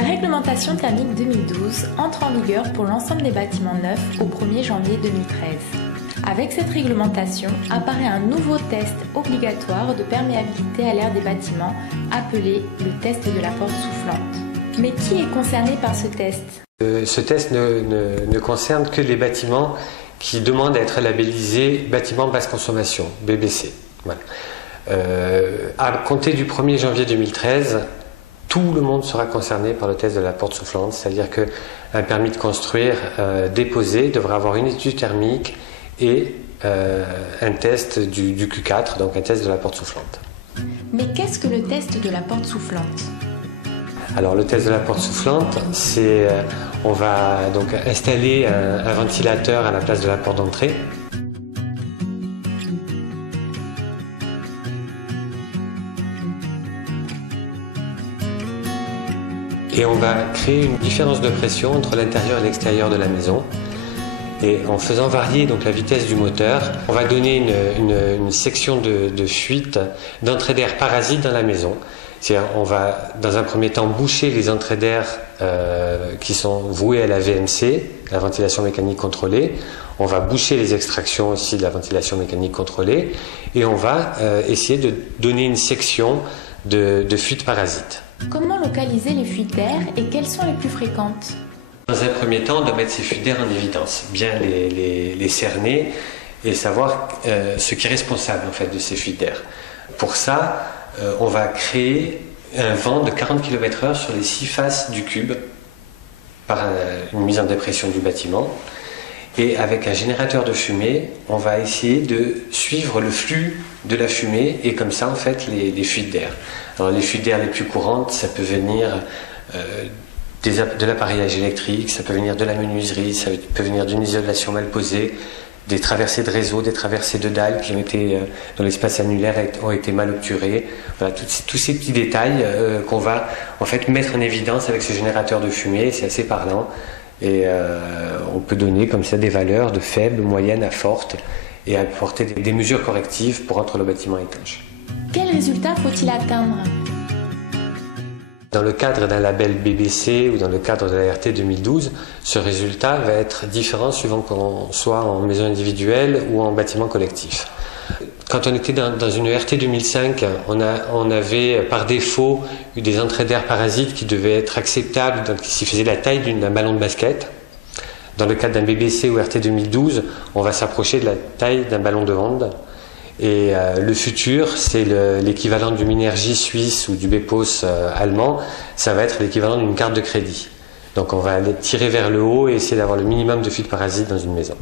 La réglementation thermique 2012 entre en vigueur pour l'ensemble des bâtiments neufs au 1er janvier 2013. Avec cette réglementation apparaît un nouveau test obligatoire de perméabilité à l'air des bâtiments appelé le test de la porte soufflante. Mais qui est concerné par ce test? Ce test ne concerne que les bâtiments qui demandent à être labellisés bâtiments basse consommation, BBC. Voilà. À compter du 1er janvier 2013, tout le monde sera concerné par le test de la porte soufflante, c'est-à-dire qu'un permis de construire déposé devra avoir une étude thermique et un test du Q4, donc un test de la porte soufflante. Mais qu'est-ce que le test de la porte soufflante? Alors le test de la porte soufflante, c'est on va donc installer un ventilateur à la place de la porte d'entrée. Et on va créer une différence de pression entre l'intérieur et l'extérieur de la maison. Et en faisant varier donc la vitesse du moteur, on va donner une section de fuite d'entrée d'air parasite dans la maison. C'est-à-dire on va dans un premier temps boucher les entrées d'air qui sont vouées à la VMC, la ventilation mécanique contrôlée. On va boucher les extractions aussi de la ventilation mécanique contrôlée. Et on va essayer de donner une section de fuite parasite. Comment localiser les fuites d'air et quelles sont les plus fréquentes? Dans un premier temps, on doit mettre ces fuites d'air en évidence, bien les cerner et savoir ce qui est responsable en fait, de ces fuites d'air. Pour ça, on va créer un vent de 40 km/h sur les 6 faces du cube par une mise en dépression du bâtiment. Et avec un générateur de fumée, on va essayer de suivre le flux de la fumée et comme ça, en fait, les fuites d'air. Alors, les fuites d'air les plus courantes, ça peut venir de l'appareillage électrique, ça peut venir de la menuiserie, ça peut venir d'une isolation mal posée, des traversées de réseaux, des traversées de dalles qui ont été, dont l'espace annulaire ont été mal obturés. Voilà, tous ces petits détails qu'on va en fait mettre en évidence avec ce générateur de fumée, c'est assez parlant. Et on peut donner comme ça des valeurs de faibles, moyennes à fortes et apporter des mesures correctives pour rendre le bâtiment étanche. Quel résultat faut-il atteindre? Dans le cadre d'un label BBC ou dans le cadre de la RT 2012, ce résultat va être différent suivant qu'on soit en maison individuelle ou en bâtiment collectif. Quand on était dans une RT 2005, on avait par défaut eu des entrées d'air parasites qui devaient être acceptables, donc qui faisaient la taille d'un ballon de basket. Dans le cadre d'un BBC ou RT 2012, on va s'approcher de la taille d'un ballon de hand. Et le futur, c'est l'équivalent du Minergie suisse ou du Bepos allemand, ça va être l'équivalent d'une carte de crédit. Donc on va aller tirer vers le haut et essayer d'avoir le minimum de fuites parasites dans une maison.